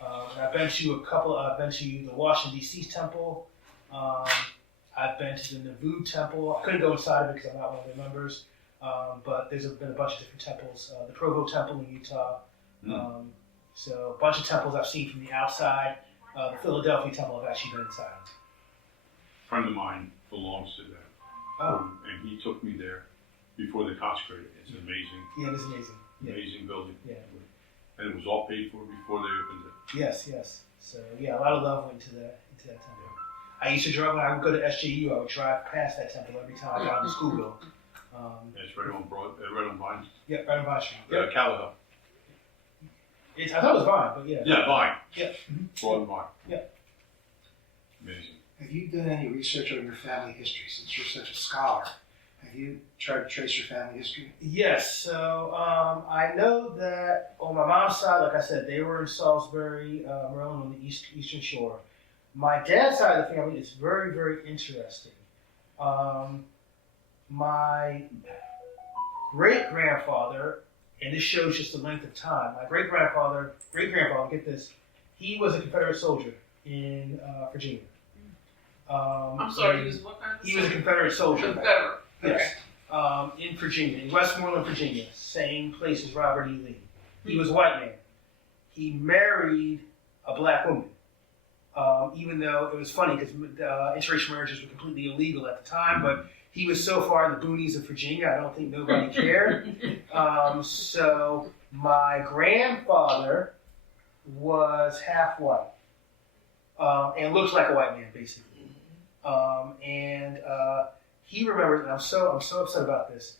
And I've been to I've been to the Washington D.C. temple. I've been to the Nauvoo temple. I couldn't go inside of it because I'm not one of the members. But there's been a bunch of different temples. The Provo temple in Utah. So a bunch of temples I've seen from the outside. The Philadelphia temple I've actually been inside. A friend of mine belongs to that. And he took me there before they consecrated. It's amazing. Yeah, it is amazing. Amazing building. Yeah. And it was all paid for before they opened it. Yes. So yeah, a lot of love went into that temple. I used to drive when I would go to SJU. I would drive past that temple every time I got on the school bill. It's right on Vine. Yeah, right on Vine Street. Yep. Callaway. I thought it was Vine, but yeah. Yeah, Vine. Yeah. Broad Vine. Yeah. Amazing. Have you done any research on your family history since you're such a scholar? Have you tried to trace your family history? Yes. So I know that on my mom's side, like I said, they were in Salisbury, Maryland, on the eastern shore. My dad's side of the family is very, very interesting. My great-grandfather, and this shows just the length of time, my great-grandfather, get this, he was a Confederate soldier in Virginia. I'm sorry, he was what kind of He was a Confederate soldier. Confederate. Yes. In Virginia, in Westmoreland, Virginia, same place as Robert E. Lee. He was a white man. He married a black woman. Even though it was funny because interracial marriages were completely illegal at the time, but he was so far in the boonies of Virginia, I don't think nobody cared. So my grandfather was half white and looked like a white man, basically. He remembers, and I'm so upset about this.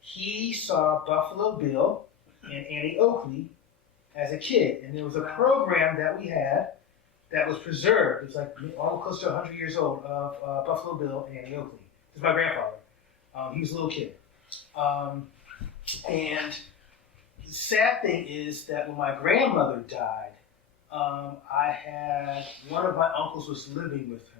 He saw Buffalo Bill and Annie Oakley as a kid, and there was a program that we had that was preserved. It was like almost close to 100 years old of Buffalo Bill and Annie Oakley. This is my grandfather. He was a little kid. And the sad thing is that when my grandmother died, I had one of my uncles was living with her.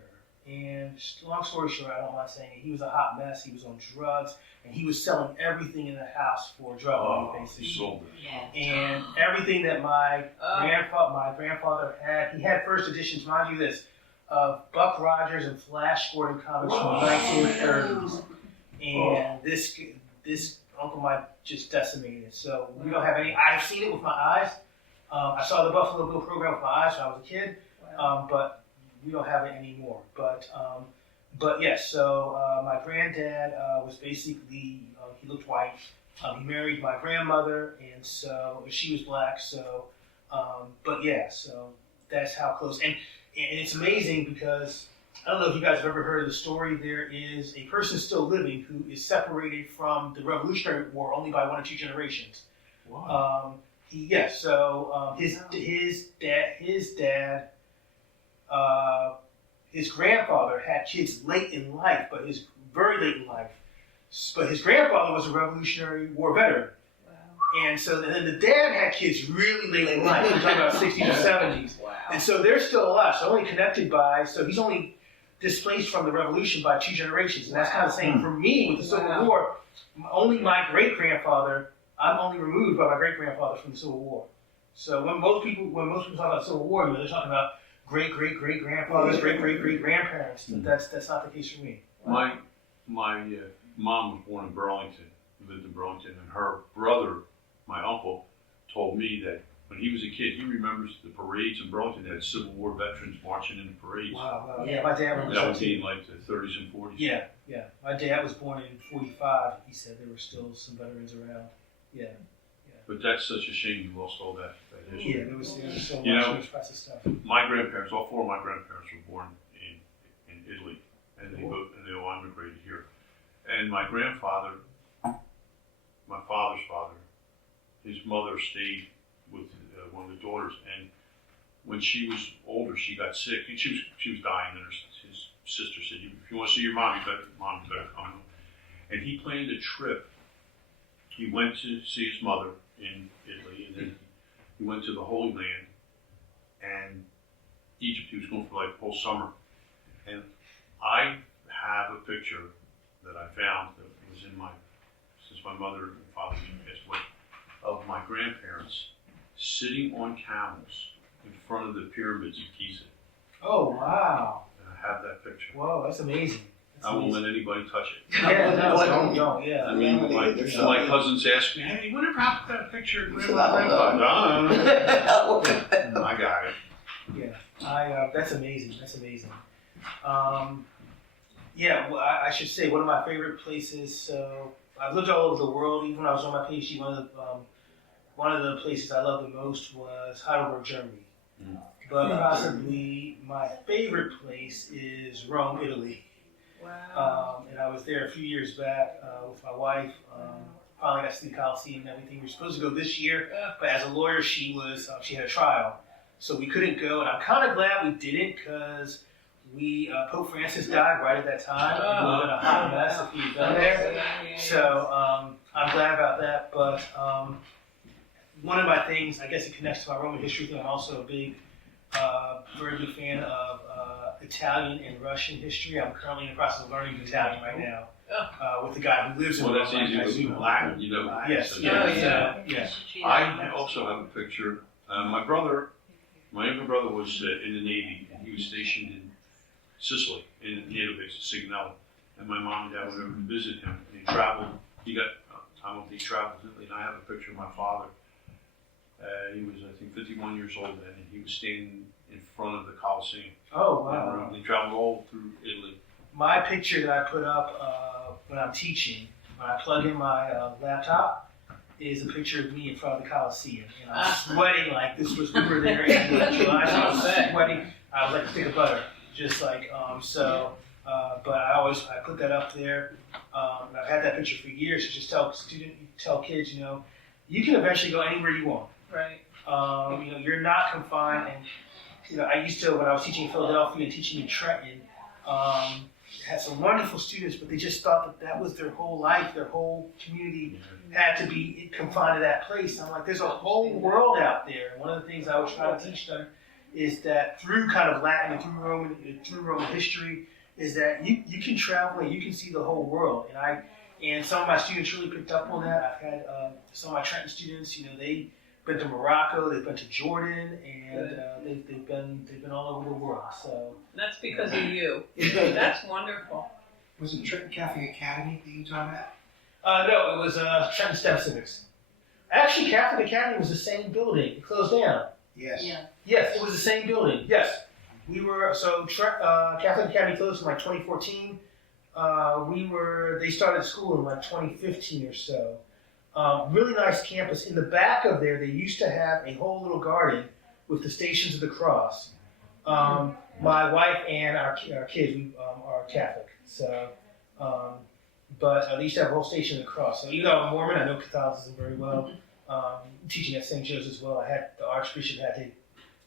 And long story short, I don't mind saying it, he was a hot mess. He was on drugs, and he was selling everything in the house for drug money, basically. And everything that my grandfather had, he had first editions, mind you this, of Buck Rogers and Flash Gordon comics from the 1930s. And this uncle might just decimate it. So we don't have any. I've seen it with my eyes. I saw the Buffalo Bill program with my eyes when I was a kid, but we don't have it anymore. But yes. So my granddad was basically he looked white. He married my grandmother, and so she was black. So, but yeah. So that's how close. And it's amazing because I don't know if you guys have ever heard of the story. There is a person still living who is separated from the Revolutionary War only by 1 or 2 generations. Wow. His grandfather had kids late in life, but his very late in life. But his grandfather was a Revolutionary War veteran. And so then the dad had kids really late in life. We're talking about 60s or 70s. Wow. And so they're still alive. So only connected by, so he's only displaced from the revolution by 2 generations. And that's kind of saying for me with the Civil War, only my great-grandfather, I'm only removed by my great-grandfather from the Civil War. So when most people talk about the Civil War, they're talking about great-great-great-grandfathers, great-great-great-grandparents. But that's not the case for me. My mom was born in Burlington, lived in Burlington, and her brother, my uncle, told me that when he was a kid, he remembers the parades in Burlington that had Civil War veterans marching in the parades. Wow. Yeah, my dad remembers That would be in like the 30s and 40s. Yeah. My dad was born in 45. He said there were still some veterans around. Yeah. But that's such a shame you lost all that history. Yeah, there was so much impressive stuff. My grandparents, all 4 of my grandparents were born in Italy, and they all immigrated here. And my grandfather, my father's father, his mother stayed with one of the daughters, and when she was older, she got sick, and she was dying, and his sister said, "If you want to see your mom, you better come." And he planned a trip. He went to see his mother in Italy, and then he went to the Holy Land and Egypt. He was going for like the whole summer. And I have a picture that I found that was since my mother and father passed away, of my grandparents sitting on camels in front of the pyramids of Giza. Oh, wow. And I have that picture. Whoa, that's amazing. I won't let anybody touch it. Yeah, don't. Yeah. I mean, my cousins ask me, "Hey, whatever happened to that picture of grandpa?" I got it. Yeah, that's amazing. Well, I should say one of my favorite places. So I've lived all over the world. Even when I was on my PhD, one of the places I loved the most was Heidelberg, Germany. But possibly my favorite place is Rome, Italy. Wow. And I was there a few years back with my wife. Finally got to see the Coliseum and everything. We were supposed to go this year, but as a lawyer, she had a trial, so we couldn't go. And I'm kind of glad we didn't, because Pope Francis died right at that time. It would have been a hot mess if he had done there. So I'm glad about that. But one of my things, I guess it connects to my Roman history thing. I'm also a very big fan of Italian and Russian history. I'm currently in the process of learning Italian right now with the guy who lives in Rome. Well, that's easy with Latin, you know. Yes. I also have a picture. My younger brother was in the Navy, and he was stationed in Sicily, in the NATO base at Sigonella. And my mom and dad went over to visit him, and he traveled. He got time off. He traveled to Italy, and I have a picture of my father. He was, I think, 51 years old then, and he was standing in front of the Coliseum. Oh, wow. And he traveled all through Italy. My picture that I put up when I'm teaching, when I plug in my laptop, is a picture of me in front of the Coliseum. And I'm sweating like we were there in July, so I was sweating. I was like a stick of butter. Just like, but I put that up there. And I've had that picture for years to just tell kids, you can eventually go anywhere you want. Right. You're not confined. And, I used to, when I was teaching in Philadelphia and teaching in Trenton, had some wonderful students, but they just thought that was their whole life, their whole community had to be confined to that place. And I'm like, there's a whole world out there. And one of the things I was trying to teach them is that through kind of Latin and through Roman history, is that you can travel and you can see the whole world. And some of my students really picked up on that. I've had some of my Trenton students, they've been to Morocco, they've been to Jordan, and they've been all over the world. So that's because of you. That's wonderful. Was it Trenton Catholic Academy that you taught at? No, it was Trenton STEM Civics. Actually, Catholic Academy was the same building. It closed down. Yes. Yeah. Yes, it was the same building. Yes. We were, Catholic Academy closed in like 2014. They started school in like 2015 or so. Really nice campus. In the back of there, they used to have a whole little garden with the Stations of the Cross. My wife and our kids are Catholic, so but they used to have a whole Station of the Cross. So even though I'm Mormon, I know Catholicism very well. Teaching at St. Joe's as well, the Archbishop had to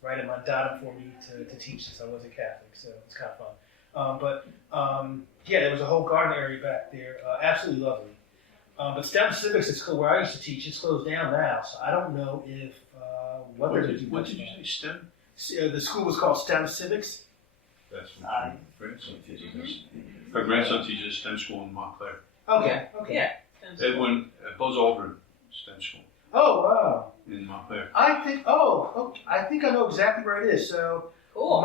write a mandatum for me to teach since I wasn't Catholic, so it's kind of fun. yeah, there was a whole garden area back there. Absolutely lovely. But STEM Civics is where I used to teach. It's closed down now, so I don't know if what they're going to do. What did you say? STEM? The school was called STEM Civics. That's what my grandson teaches. Her grandson teaches STEM school in Montclair. Okay. Okay. Yeah. Edwin Buzz Aldrin STEM school Oh wow. in Montclair. I think. Oh, I think I know exactly where it is. So Cool.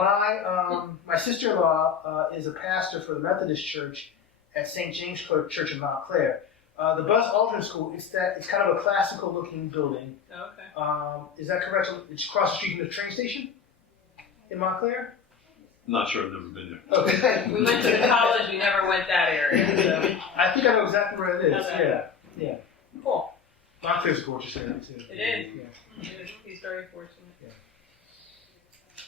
my sister-in-law is a pastor for the Methodist Church at St. James Church in Montclair. The Buzz Aldrin School. It's kind of a classical-looking building. Okay. Is that correct? It's across the street from the train station in Montclair. Not sure, I've never been there. Okay. We went to the college, we never went that area. So. I think I know exactly where it is. Okay. Yeah. Cool. Montclair's a gorgeous area too. It is. Yeah. He's very fortunate.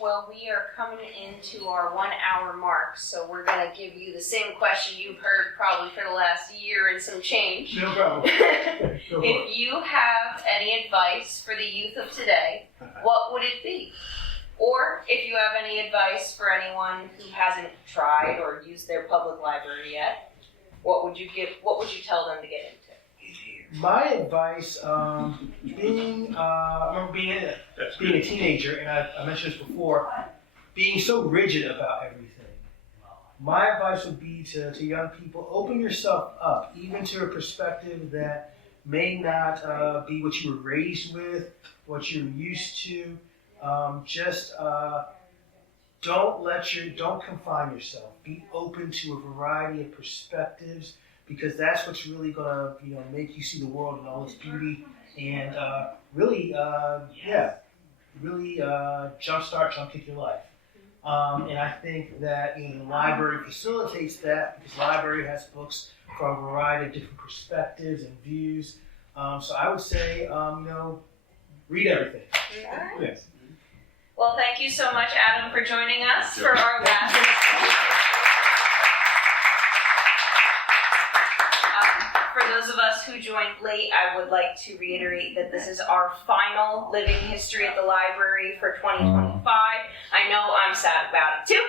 Well, we are coming into our 1 hour mark, so we're going to give you the same question you've heard probably for the last year and some change. No problem. Go for it. If you have any advice for the youth of today, what would it be? Or if you have any advice for anyone who hasn't tried or used their public library yet, what would you tell them to get into? My advice, I remember being a teenager, and I mentioned this before, being so rigid about everything. My advice would be to young people, open yourself up, even to a perspective that may not be what you were raised with, what you're used to. Don't confine yourself. Be open to a variety of perspectives, because that's what's really gonna, make you see the world in all its beauty, and really jumpkick your life. And I think that the library facilitates that, because the library has books from a variety of different perspectives and views. So I would say, read everything. Yes. Well, thank you so much, Adam, for joining us for our last. For those of us who joined late, I would like to reiterate that this is our final Living History at the Library for 2025. I know I'm sad about it too.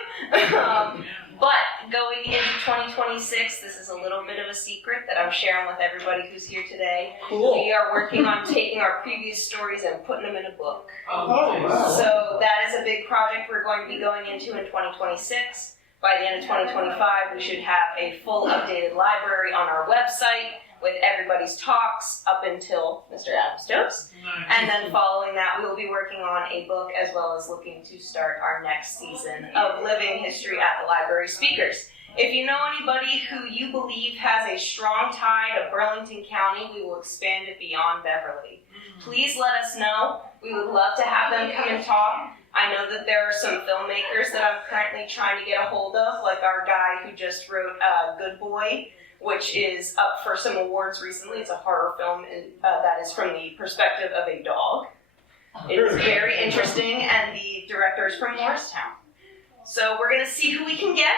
But going into 2026, this is a little bit of a secret that I'm sharing with everybody who's here today. Cool. We are working on taking our previous stories and putting them in a book. Oh, wow. So that is a big project we're going to be going into in 2026. By the end of 2025, we should have a full updated library on our website with everybody's talks up until Mr. Adam Stokes. And then following that, we will be working on a book, as well as looking to start our next season of Living History at the Library Speakers. If you know anybody who you believe has a strong tie to Burlington County, we will expand it beyond Beverly. Please let us know. We would love to have them come and talk. I know that there are some filmmakers that I'm currently trying to get a hold of, like our guy who just wrote Good Boy, which is up for some awards recently. It's a horror film that is from the perspective of a dog. It is very interesting, and the director is from Morristown. So we're going to see who we can get.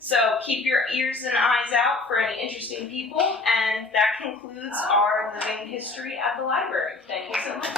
So keep your ears and eyes out for any interesting people, and that concludes our Living History at the Library. Thank you so much.